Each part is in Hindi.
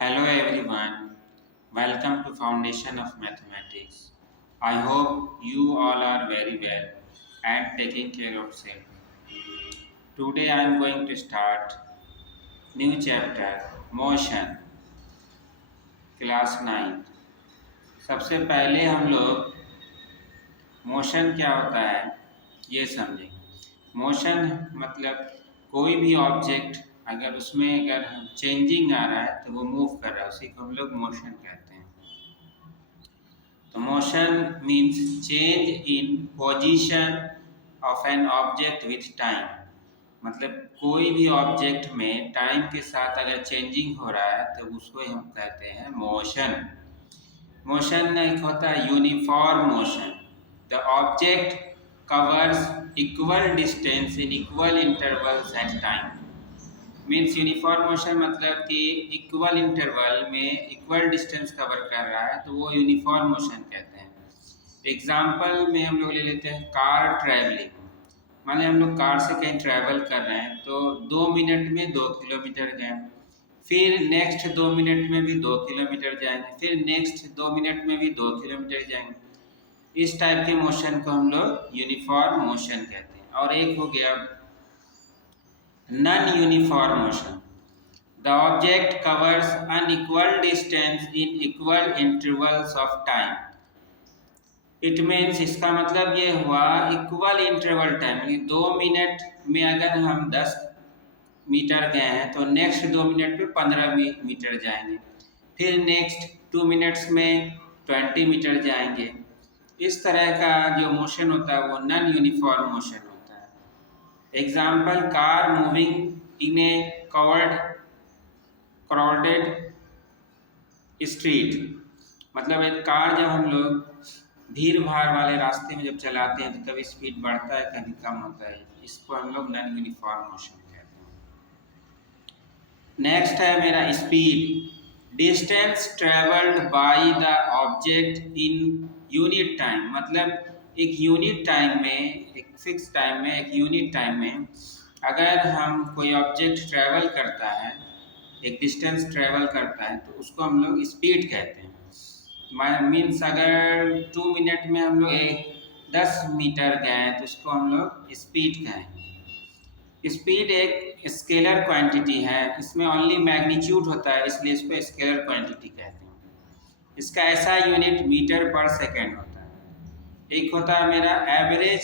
Hello everyone, welcome to Foundation of Mathematics. I hope you all are very well and taking care of self. Today I am going to start new chapter motion class 9। सबसे पहले हम लोग मोशन क्या होता है ये समझेंगे। मोशन मतलब कोई भी ऑब्जेक्ट अगर उसमें अगर चेंजिंग आ रहा है तो वो मूव कर रहा है, उसी को हम लोग मोशन कहते हैं। तो motion means change in position of an object with time. मतलब कोई भी ऑब्जेक्ट में टाइम के साथ अगर चेंजिंग हो रहा है तो उसको हम कहते हैं मोशन। मोशन एक होता है uniform motion. The object covers equal distance in equal intervals at time. Means uniform motion मतलब कि इक्वल इंटरवल में इक्वल डिस्टेंस कवर कर रहा है तो वो यूनिफॉर्म मोशन कहते हैं। एग्जाम्पल में हम लोग ले लेते हैं कार ट्रैवलिंग। मान लें हम लोग कार से कहीं ट्रैवल कर रहे हैं तो 2 मिनट में 2 किलोमीटर गए, फिर नेक्स्ट 2 मिनट में भी 2 किलोमीटर जाएंगे, फिर नेक्स्ट 2 मिनट में भी 2 किलोमीटर जाएंगे। इस टाइप के मोशन को हम लोग यूनिफॉर्म मोशन कहते हैं। और एक हो गया non-uniform motion. The object covers unequal distance in equal intervals of time. It means इसका मतलब ये हुआ इक्वल इंटरवल टाइम, 2 मिनट में अगर हम 10 मीटर गए हैं तो नेक्स्ट 2 मिनट में 15 मीटर जाएंगे, फिर नेक्स्ट 2 मिनट्स में 20 मीटर जाएंगे। इस तरह का जो मोशन होता है वो नॉन यूनिफॉर्म मोशन होता है। Example car moving in A crowded street. मतलब एक कार जब हम लोग भीड़ भाड़ वाले रास्ते में जब चलाते हैं तो कभी स्पीड बढ़ता है कभी कम होता है, इसको हम लोग नॉन यूनिफॉर्म मोशन कहते हैं। नेक्स्ट है मेरा speed. Distance travelled by the object in unit time. मतलब एक यूनिट टाइम में, एक फिक्स टाइम में, एक यूनिट टाइम में अगर हम कोई ऑब्जेक्ट ट्रेवल करता है, एक डिस्टेंस ट्रेवल करता है तो उसको हम लोग स्पीड कहते हैं। मीन्स अगर 2 मिनट में हम लोग 10 मीटर गए तो उसको हम लोग स्पीड कहेंगे। स्पीड एक स्केलर क्वांटिटी है, इसमें ओनली मैग्नीट्यूड होता है इसलिए इसको स्केलर क्वांटिटी कहते हैं। इसका ऐसा यूनिट मीटर पर सेकेंड होता है। एक होता है मेरा average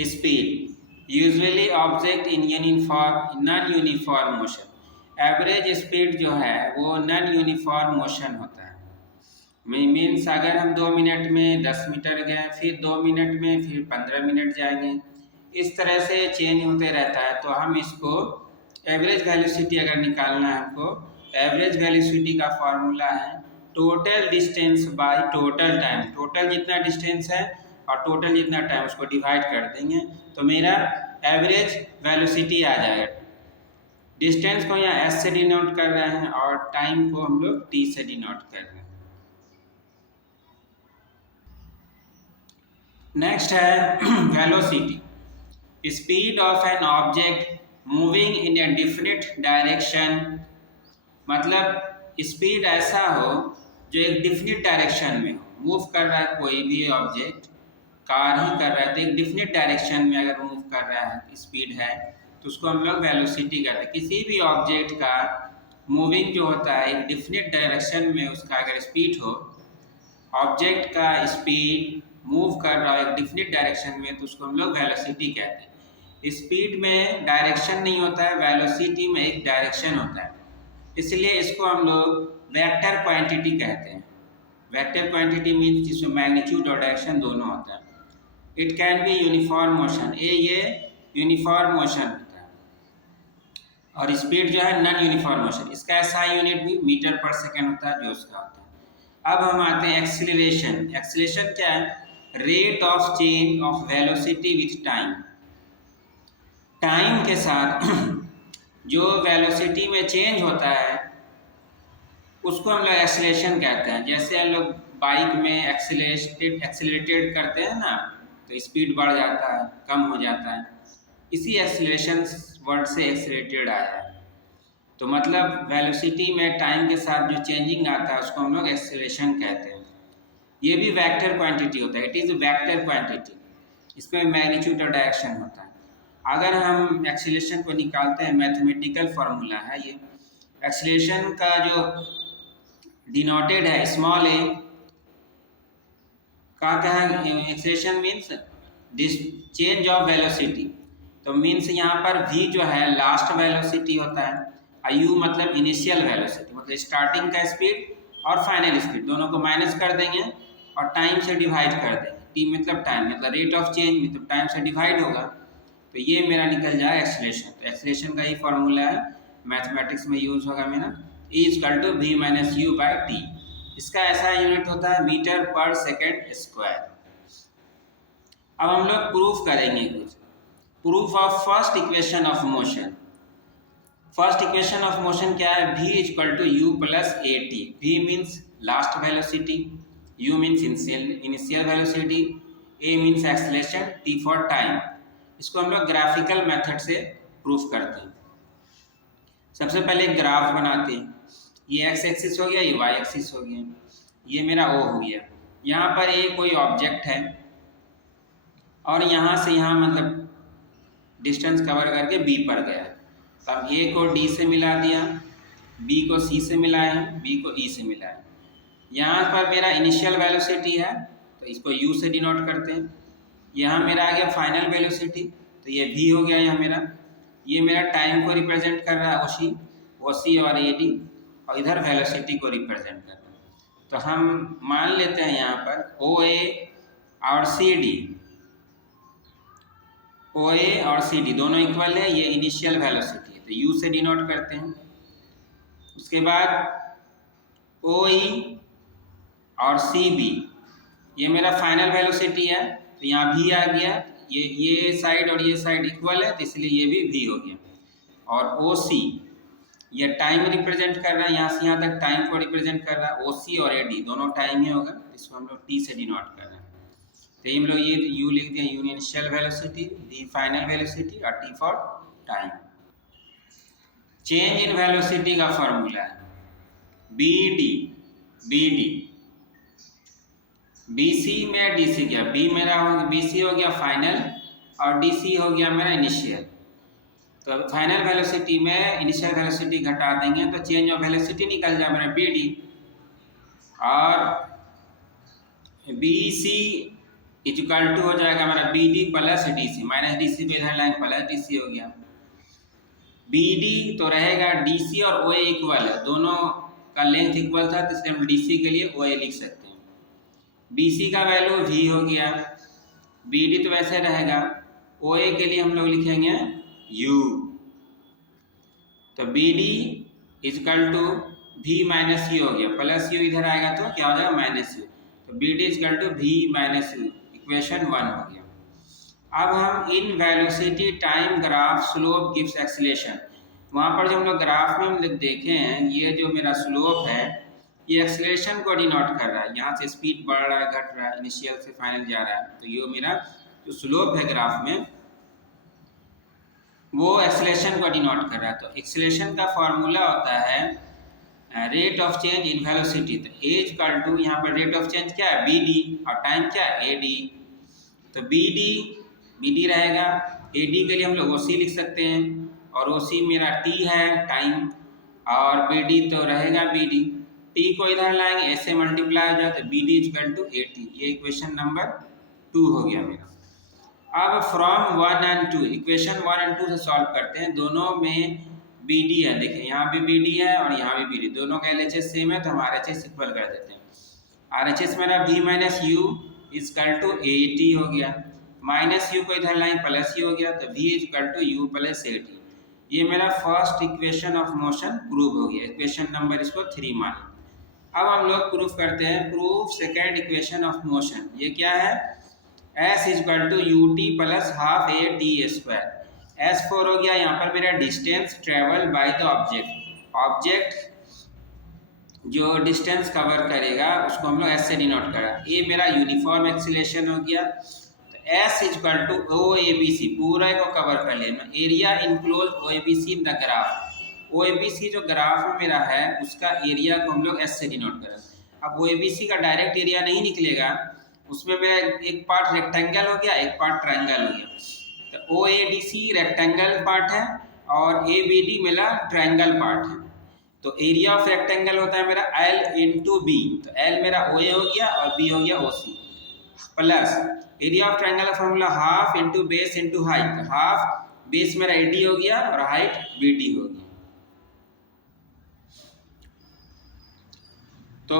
speed, usually object in non uniform motion. Average speed जो है वो नॉन यूनिफॉर्म मोशन होता है। मीन्स अगर हम 2 मिनट में 10 मीटर गए, फिर 2 मिनट में फिर 15 मिनट जाएंगे, इस तरह से चेंज होते रहता है। तो हम इसको एवरेज वेलोसिटी अगर निकालना है हमको, एवरेज वेलोसिटी का फॉर्मूला है total distance by total time. Total जितना डिस्टेंस है और टोटल जितना टाइम उसको डिवाइड कर देंगे तो मेरा एवरेज वेलोसिटी आ जाएगा। डिस्टेंस को यहाँ एस से डिनोट कर रहे हैं और टाइम को हम लोग टी से डिनोट कर रहे हैं। नेक्स्ट है velocity, speed of an object moving in A definite direction. मतलब स्पीड ऐसा हो जो एक डिफिनिट डायरेक्शन में हो, मूव कर रहा है कोई भी ऑब्जेक्ट, कार ही कर रहा है तो एक डिफिनिट डायरेक्शन में अगर मूव कर रहा है स्पीड है तो उसको हम लोग वेलोसिटी कहते हैं। किसी भी ऑब्जेक्ट का मूविंग जो होता है एक डिफिनिट डायरेक्शन में, उसका अगर स्पीड हो, ऑब्जेक्ट का स्पीड मूव कर रहा है एक डिफिनिट डायरेक्शन में तो उसको हम लोग वेलोसिटी कहते हैं। स्पीड में डायरेक्शन नहीं होता है, वेलोसिटी में एक डायरेक्शन होता है, इसलिए इसको हम लोग वेक्टर क्वांटिटी कहते हैं। वेक्टर क्वांटिटी मीन्स जिसमें मैग्नीट्यूड और डायरेक्शन दोनों होता है। It can be uniform motion, ये यूनिफॉर्म मोशन होता है। और स्पीड जो है नॉन यूनिफॉर्म मोशन, इसका ऐसा यूनिट भी मीटर पर सेकेंड होता है जो उसका होता है। अब हम आते हैं एक्सीलरेशन। एक्सीलरेशन क्या है? Rate of change of velocity with time. Time के साथ जो वेलोसिटी में चेंज होता है उसको हम लोग एक्सीलरेशन कहते हैं। जैसे हम लोग बाइक में एक्सीलरेटेड करते हैं ना तो स्पीड बढ़ जाता है, कम हो जाता है, इसी एक्सीलरेशन वर्ड से एक्सीलरेटेड आया है। तो मतलब वेलोसिटी में टाइम के साथ जो चेंजिंग आता है उसको हम लोग एक्सेलरेशन कहते हैं। ये भी वेक्टर क्वांटिटी होता है, इट इज़ वेक्टर क्वांटिटी, इसमें मैग्नीट्यूड और डायरेक्शन होता है। अगर हम एक्सेलरेशन को निकालते हैं, मैथमेटिकल फार्मूला है ये, एक्सेलरेशन का जो डिनोटेड है स्मॉल ए का क्या है, acceleration means change of velocity, तो मीन्स यहाँ पर v जो है लास्ट वेलोसिटी होता है, और u मतलब इनिशियल वेलोसिटी, मतलब स्टार्टिंग का स्पीड और फाइनल स्पीड दोनों को माइनस कर देंगे और टाइम से डिवाइड कर देंगे। t मतलब टाइम, मतलब रेट ऑफ चेंज मतलब टाइम से डिवाइड होगा, तो ये मेरा निकल जाए एक्सेलरेशन। तो एक्सेलरेशन का ही फॉर्मूला है, मैथमेटिक्स में यूज होगा मेरा, E equal to v minus you by t. इसका ऐसा यूनिट होता है मीटर पर सेकेंड स्क्वायर। अब हम लोग प्रूफ करेंगे कुछ, proof of first equation of motion. First equation of motion क्या है, v equal to u plus a t. v means last velocity, u means initial velocity, a means acceleration, t for time. इसको हम लोग ग्राफिकल मेथड से प्रूफ करते हैं। सबसे पहले एक ग्राफ बनाते हैं, ये x एक्सिस हो गया, ये y एक्सिस हो गया, ये मेरा O हो गया। यहाँ पर ए कोई ऑब्जेक्ट है और यहाँ से यहाँ मतलब डिस्टेंस कवर करके B पर गया, तो अब A को D से मिला दिया, B को C से मिलाए, B को E से मिलाए। यहाँ पर मेरा इनिशियल वेलोसिटी है तो इसको U से डिनोट करते हैं। यहाँ मेरा आ गया फाइनल वेलोसिटी, तो ये V हो गया यहाँ मेरा। ये मेरा टाइम को रिप्रेजेंट कर रहा है OC और AD, और इधर वेलोसिटी को रिप्रेजेंट कर रहा है। तो हम मान लेते हैं यहाँ पर OA और CD दोनों इक्वल है, ये इनिशियल वेलोसिटी है तो U से डिनोट करते हैं। उसके बाद OE और CB ये मेरा फाइनल वेलोसिटी है, तो यहाँ V आ गया, ये साइड और ये साइड इक्वल है तो इसलिए ये भी V हो गया। और OC ये टाइम रिप्रेजेंट कर रहा है, यहाँ से यहाँ तक टाइम को रिप्रेजेंट कर रहा है, OC और AD दोनों टाइम ही होगा, इसको हम लोग T से डिनोट कर रहे हैं। तो हम लोग ये U लिख दिया, U initial velocity, V final velocity और T for time. Change in velocity का फॉर्मूला है BD BC में DC गया, BC हो गया फाइनल और DC हो गया मेरा इनिशियल। तो फाइनल वेलोसिटी में इनिशियल वेलोसिटी घटा देंगे तो चेंज ऑफ वेलोसिटी निकल जाए मेरा BD, और BC इक्वल टू हो जाएगा मेरा BD plus DC, minus DC पे इधर लाइन प्लस DC हो गया। BD तो रहेगा DC और OA इक्वल है, दोनों का लेंथ इक्वल था तो इसलिए हम DC के लिए OA लिख सकते हैं। BC का वैल्यू V हो गया, BD तो वैसे रहेगा, OA के लिए हम लोग लिखेंगे U, तो BD equal to V minus U हो गया, प्लस U इधर आएगा तो क्या हो जाएगा माइनस U, तो BD equal to V minus U, equation 1 हो गया। अब हम इन velocity time graph slope gives acceleration, वहाँ पर जो हम लोग ग्राफ में हम लोग देखे हैं, ये जो मेरा स्लोप है ये एक्सीलरेशन को डिनोट कर रहा है, यहाँ से स्पीड बढ़ रहा है घट रहा है, इनिशियल से फाइनल जा रहा है, तो ये मेरा जो स्लोप है ग्राफ में वो एक्सीलरेशन को डिनोट कर रहा है। तो एक्सीलरेशन का फॉर्मूला होता है rate of change in velocity, तो ए इक्वल टू यहाँ पर रेट ऑफ चेंज क्या है BD और टाइम क्या है AD, तो BD रहेगा, AD के लिए हम लोग OC लिख सकते हैं और OC मेरा T है टाइम, और BD तो रहेगा BD, T को इधर लाएंगे ऐसे मल्टीप्लाई हो जाए तो BD इक्वल टू AT, ये इक्वेशन नंबर 2 हो गया मेरा। अब फ्रॉम 1 और 2 इक्वेशन 1 और 2 से सॉल्व करते हैं, दोनों में BD है, देखिए यहाँ भी BD है और यहाँ भी BD, दोनों का LHS सेम है तो हम RHS इक्वल कर देते हैं। RHS मेरा V minus U equal to AT हो गया, माइनस U को इधर लाइन प्लस U हो गया तो V equal to U plus AT। ये मेरा first equation of motion prove हो गया, इक्वेशन नंबर इसको 3 मान। अब हम लोग प्रूफ करते हैं, proof second equation of motion, ये क्या है S equal to UT plus half AT²। S4 हो गया, यहाँ पर मेरा distance travel by the object जो डिस्टेंस कवर करेगा उसको हम लोग S से डिनोट करा। ये मेरा यूनिफॉर्म एक्सीलरेशन हो गया, तो S इक्वल टू OABC, पूरा को कवर कर लेना, area enclose OABC in the graph, O A B C जो ग्राफ में मेरा है उसका एरिया को हम लोग एस से डिनोट करें। अब ओ ए बी सी का डायरेक्ट एरिया नहीं निकलेगा, उसमें मेरा एक पार्ट रेक्टेंगल हो गया, एक पार्ट ट्रायंगल हो गया। तो O A D C rectangle part है और ए बी डी मेरा ट्रायंगल पार्ट है। तो एरिया ऑफ रेक्टेंगल होता है मेरा एल इंटू बी, तो एल मेरा ओ ए हो गया और बी हो गया O C, plus area of triangle का formula half into base into height, half base मेरा ए डी हो गया और हाइट बी डी हो गया। तो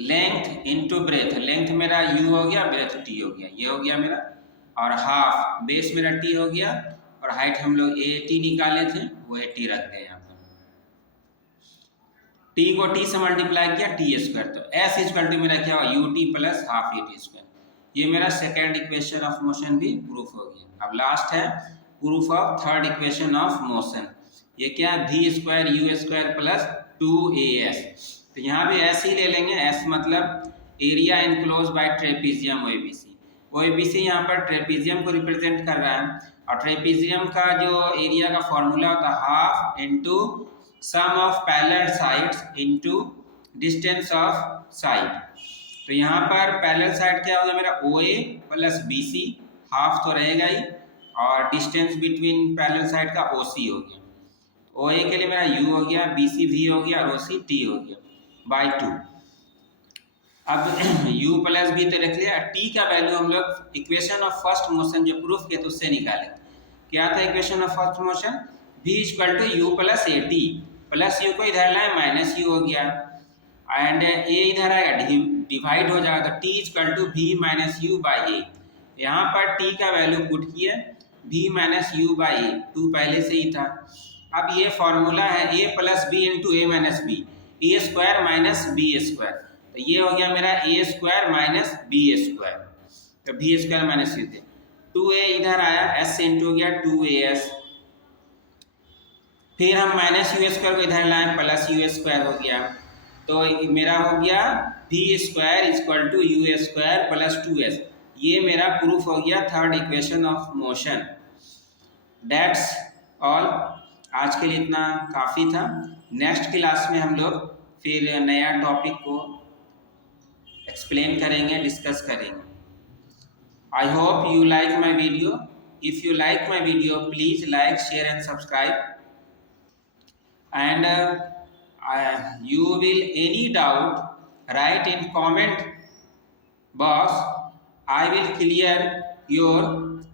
लेंथ इंटू ब्रेथ, लेंथ मेरा यू हो गया, ब्रेथ टी हो गया, ये हो गया मेरा, और हाफ बेस मेरा टी हो गया और हाइट हम लोग ए टी निकाले थे वो ए टी रख गए यहाँ पर। टी को टी से मल्टीप्लाई किया टी स्क्वायर, तो एस इक्वल टू मेरा क्या हुआ u t plus half a t square. ये मेरा सेकेंड इक्वेशन ऑफ मोशन भी प्रूफ हो गया। अब लास्ट है proof of third equation of motion, ये क्या है v square u square plus 2as। तो यहाँ भी एस ही ले लेंगे, एस मतलब एरिया इनक्लोज बाय ट्रेपीजियम ओएबीसी। ओएबीसी यहाँ पर ट्रेपीजियम को रिप्रेजेंट कर रहा है और ट्रेपीजियम का जो एरिया का फॉर्मूला होता है half into sum of parallel sides into distance of side. तो यहाँ पर पैरेलल साइड क्या होगा मेरा O A plus B C, half तो रहेगा ही, और डिस्टेंस बिटवीन पैरेलल साइड का ओ सी हो गया। ओ ए के लिए मेरा यू हो गया, बी सी वी हो गया और ओ सी टी हो गया बाई 2। अब u प्लस बी तो रख लिया, t का वैल्यू हम लोग इक्वेशन ऑफ फर्स्ट मोशन जो प्रूफ किया तो उससे निकाले। क्या था equation of first motion, v equal to u plus a t, plus u को इधर लाए माइनस यू हो गया एंड a इधर आएगा डिवाइड हो जाएगा, तो t equal to V minus you by A. यहाँ पर t का वैल्यू पुट किया v minus you by A, 2 पहले से ही था। अब ये फॉर्मूला है a plus b into a minus b, a square minus b square, तो ये हो गया मेरा a square minus b square, तो बी स्क्वायर माइनस यू थे 2a इधर आया, s इंटू हो गया 2as, फिर हम माइनस यू स्क्वायर को इधर लाए प्लस यू स्क्वायर हो गया, तो मेरा हो गया b square equal to u square plus 2s। ये मेरा प्रूफ हो गया third equation of motion. That's all, आज के लिए इतना काफ़ी था। नेक्स्ट क्लास में हम लोग फिर नया टॉपिक को एक्सप्लेन करेंगे, डिस्कस करेंगे। I hope you like my video. If you like my video please like share and subscribe and you will any doubt write in comment box, I will clear your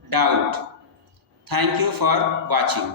doubt. Thank you for watching.